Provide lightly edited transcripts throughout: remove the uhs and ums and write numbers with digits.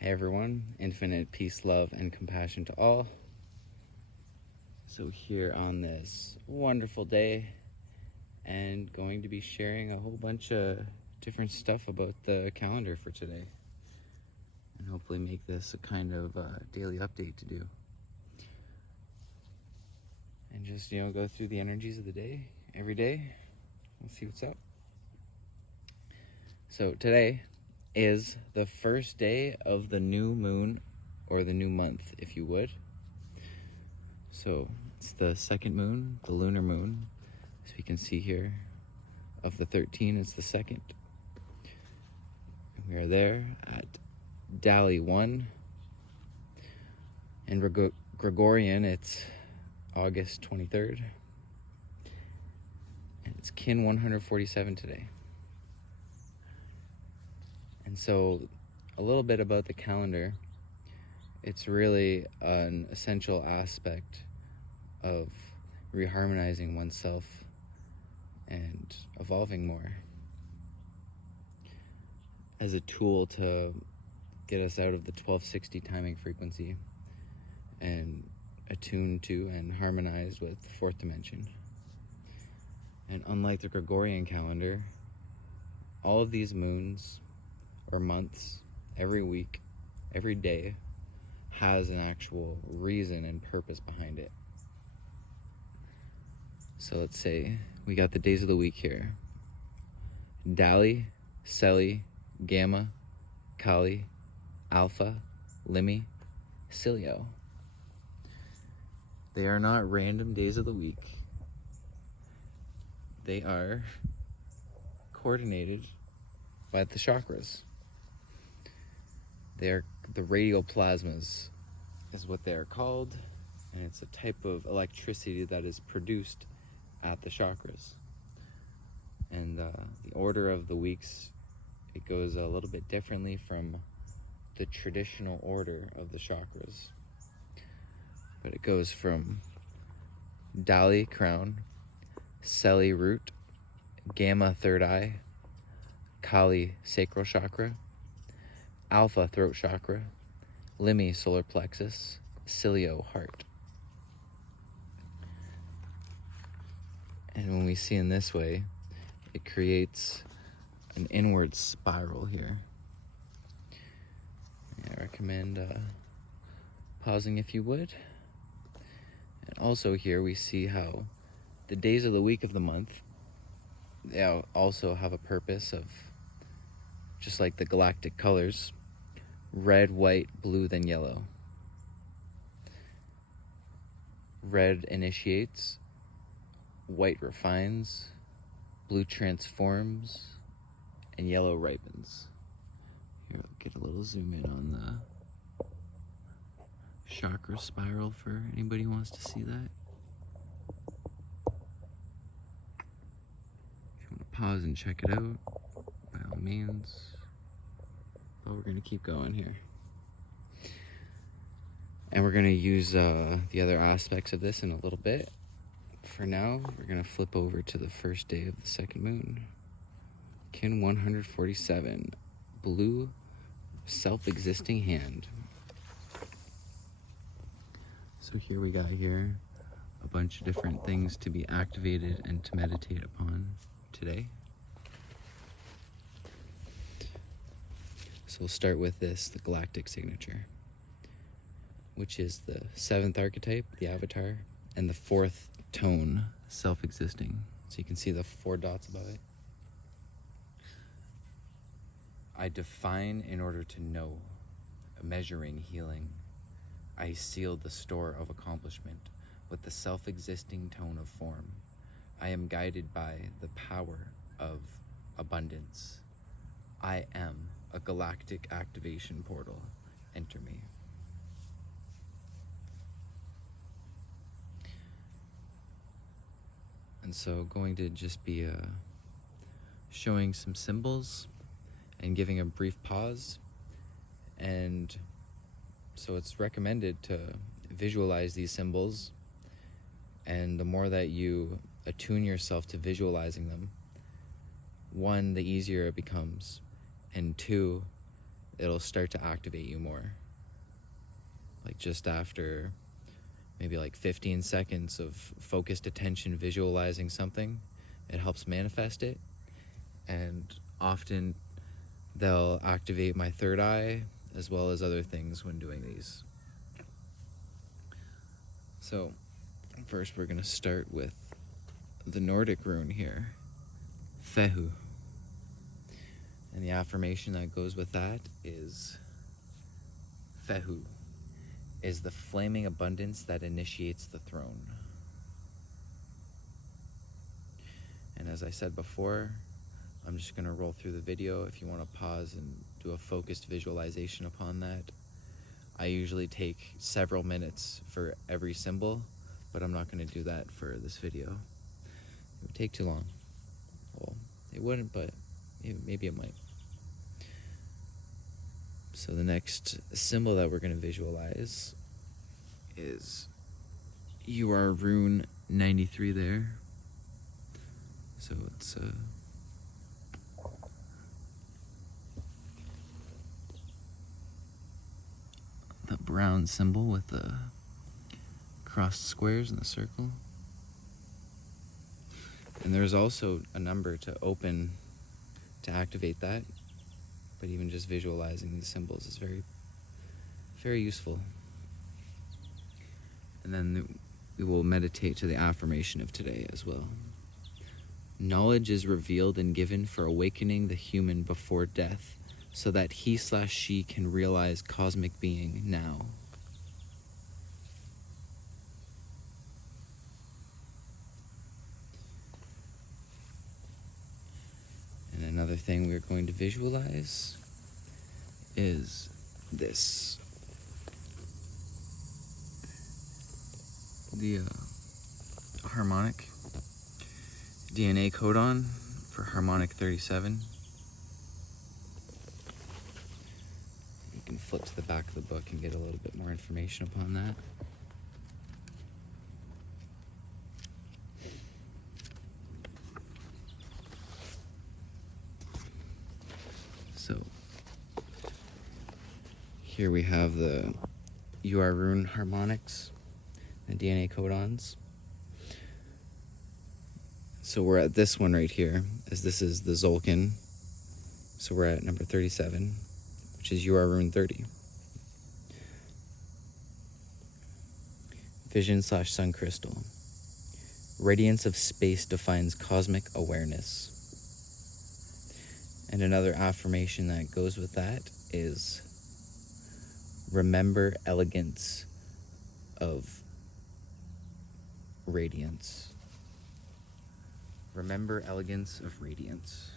Hey everyone, infinite peace, love, and compassion to all. So here on this wonderful day, and going to be sharing a whole bunch of different stuff about the calendar for today. And hopefully make this a kind of daily update to do. And just, go through the energies of the day, every day. We'll see what's up. So today is the first day of the new moon, or the new month, if you would. So it's the second moon, the lunar moon, as we can see here. Of the 13, it's the second. We are there at Dali 1. In Gregorian, it's August 23rd. And it's kin 147 today. And so, a little bit about the calendar. It's really an essential aspect of reharmonizing oneself and evolving more, as a tool to get us out of the 1260 timing frequency and attuned to and harmonized with the fourth dimension. And unlike the Gregorian calendar, all of these moons or months, every week, every day, has an actual reason and purpose behind it. So let's say we got the days of the week here. Dali, Celi, Gamma, Kali, Alpha, Limi, Cilio. They are not random days of the week. They are coordinated by the chakras. They are the radial plasmas, is what they are called, and it's a type of electricity that is produced at the chakras. And the order of the weeks, it goes a little bit differently from the traditional order of the chakras. But it goes from Dali, crown, Celi, root, Gamma, third eye, Kali, sacral chakra, Alpha, throat chakra, Limi, solar plexus, Cilio, heart. And when we see in this way, it creates an inward spiral here. I recommend pausing if you would. And also here we see how the days of the week of the month, they also have a purpose of, just like the galactic colors, red, white, blue, then yellow. Red initiates, white refines, blue transforms, and yellow ripens. Here, I'll get a little zoom in on the chakra spiral for anybody who wants to see that. If you want to pause and check it out, by all means. But we're going to keep going here. And we're going to use the other aspects of this in a little bit. For now, we're going to flip over to the first day of the second moon. Kin 147, blue, self-existing hand. So here we got a bunch of different things to be activated and to meditate upon today. So we'll start with this, the galactic signature, which is the 7th archetype, the avatar, and the 4th tone, self-existing. So you can see the 4 dots above it. I define in order to know, measuring healing. I seal the store of accomplishment with the self-existing tone of form. I am guided by the power of abundance. I am a galactic activation portal. Enter me. And so going to just be showing some symbols and giving a brief pause. And so it's recommended to visualize these symbols, and the more that you attune yourself to visualizing them, 1, the easier it becomes, and 2, it'll start to activate you more. Like just after maybe like 15 seconds of focused attention visualizing something, it helps manifest it. And often they'll activate my third eye as well as other things when doing these. So first we're going to start with the Nordic rune here, Fehu. And the affirmation that goes with that is, Fehu is the flaming abundance that initiates the throne. And as I said before, I'm just going to roll through the video. If you want to pause and do a focused visualization upon that. I usually take several minutes for every symbol, but I'm not going to do that for this video. It would take too long. Well, it wouldn't, but maybe it might. So the next symbol that we're going to visualize is UR rune 93 there. So it's the brown symbol with the crossed squares in the circle. And there's also a number to open to activate that, but even just visualizing these symbols is very, very useful. And then we will meditate to the affirmation of today as well. Knowledge is revealed and given for awakening the human before death, so that he/she can realize cosmic being now. And another thing we're going to visualize is this. The harmonic DNA codon for harmonic 37. You can flip to the back of the book and get a little bit more information upon that. So here we have the UR rune harmonics, the DNA codons. So we're at this one right here, as this is the Tzolkin. So we're at number 37, which is UR rune 30. Vision/sun crystal. Radiance of space defines cosmic awareness. And another affirmation that goes with that is, remember elegance of radiance. Remember elegance of radiance.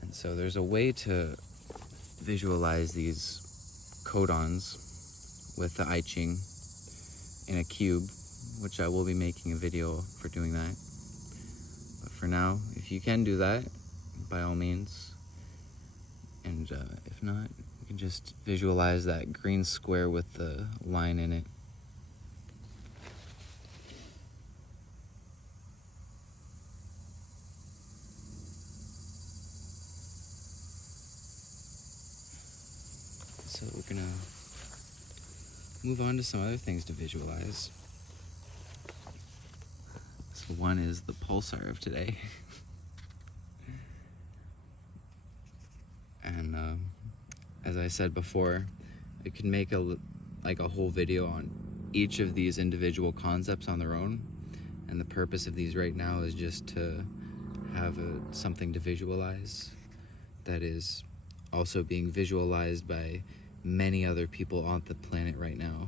And so there's a way to visualize these codons with the I Ching in a cube, which I will be making a video for doing that. But for now, if you can do that, by all means. And if not, you can just visualize that green square with the line in it. So we're gonna move on to some other things to visualize. So one is the Pulsar of today. And as I said before, I could make a whole video on each of these individual concepts on their own. And the purpose of these right now is just to have something to visualize that is also being visualized by many other people on the planet right now,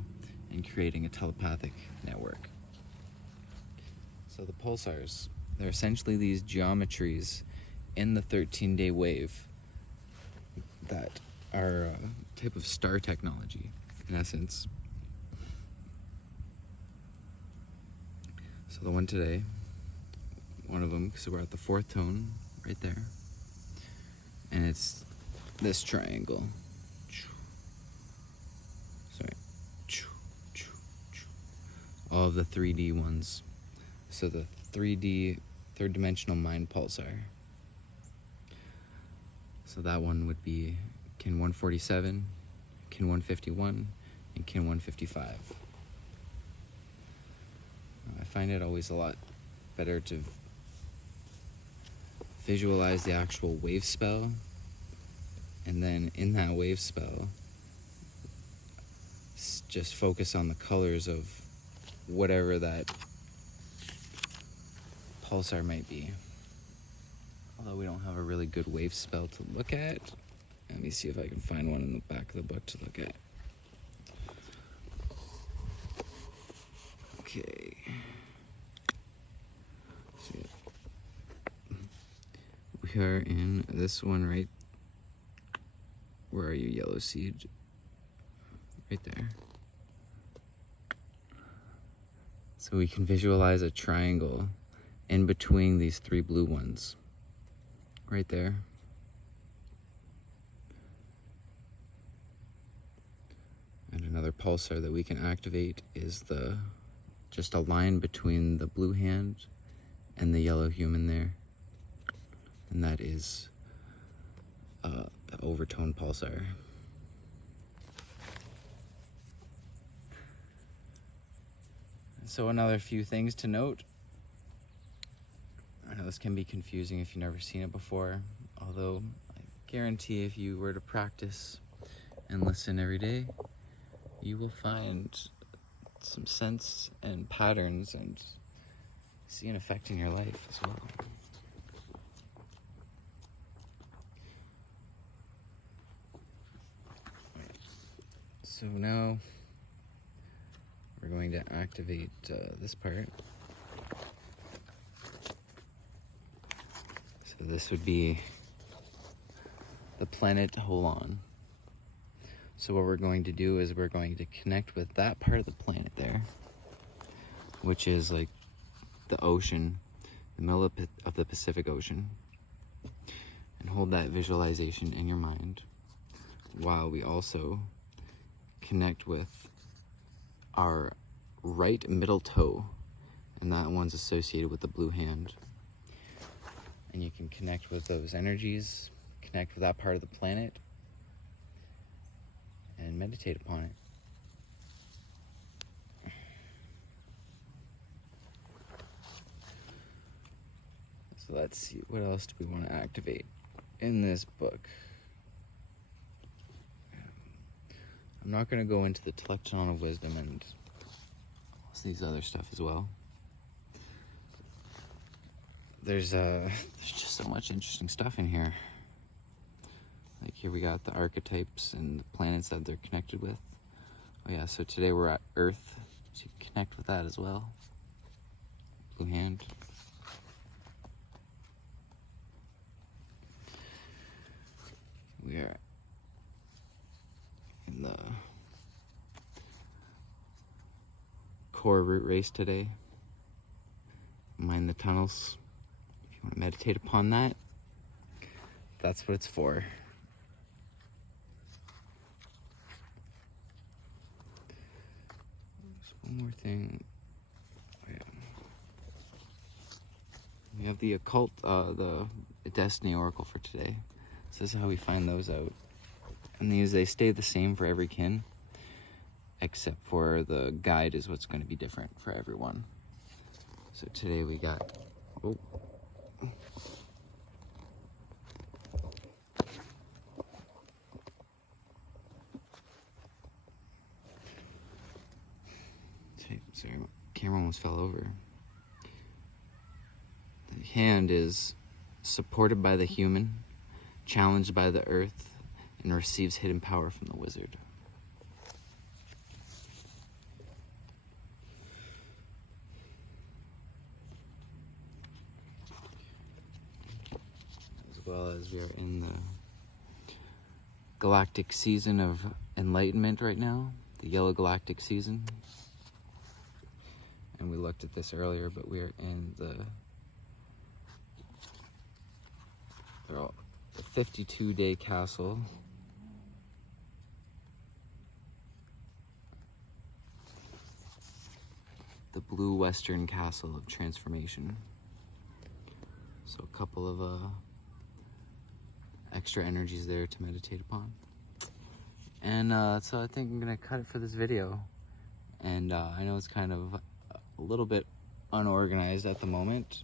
and creating a telepathic network. So the pulsars, they're essentially these geometries in the 13-day wave that are a type of star technology, in essence. So the one today, one of them, so we're at the 4th tone right there, and it's this triangle. All of the 3D ones. So the 3D, third dimensional mind pulsar. So that one would be kin 147, kin 151, and kin 155. I find it always a lot better to visualize the actual wave spell, and then in that wave spell, just focus on the colors of whatever that pulsar might be. Although we don't have a really good wave spell to look at. Let me see if I can find one in the back of the book to look at. Okay. We are in this one right. Where are you, yellow seed? Right there. So we can visualize a triangle in between these three blue ones. Right there. And another pulsar that we can activate is just a line between the blue hand and the yellow human there. And that is the overtone pulsar. So another few things to note. I know this can be confusing if you've never seen it before, although I guarantee if you were to practice and listen every day, you will find some sense and patterns and see an effect in your life as well. So now we're going to activate this part. So this would be the planet Holon. So what we're going to do is we're going to connect with that part of the planet there, which is like the ocean, the middle of the Pacific Ocean, and hold that visualization in your mind while we also connect with our right middle toe, and that one's associated with the blue hand. And you can connect with those energies, connect with that part of the planet, and meditate upon it. So let's see, what else do we want to activate in this book? I'm not going to go into the Telecton of Wisdom and these other stuff as well. There's just so much interesting stuff in here. Like here we got the archetypes and the planets that they're connected with. Oh yeah, so today we're at Earth, so you can connect with that as well. Blue hand. We are in the core root race today. Mind the tunnels. If you want to meditate upon that, that's what it's for. There's one more thing. Oh, yeah. We have the occult, the Destiny Oracle for today. So this is how we find those out. And they stay the same for every kin, except for the guide is what's going to be different for everyone. So today we got, oh. Sorry, camera almost fell over. The hand is supported by the human, challenged by the earth, and receives hidden power from the wizard. As well as we are in the galactic season of enlightenment right now, the yellow galactic season. And we looked at this earlier, but we are in the 52-day castle. The blue western castle of transformation. So a couple of extra energies there to meditate upon. And so I think I'm gonna cut it for this video. And I know it's kind of a little bit unorganized at the moment,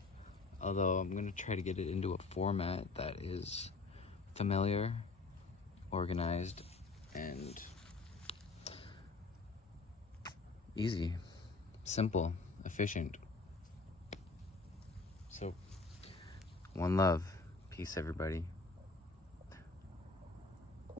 although I'm gonna try to get it into a format that is familiar, organized, and easy, simple, efficient. So, one love. Peace, everybody.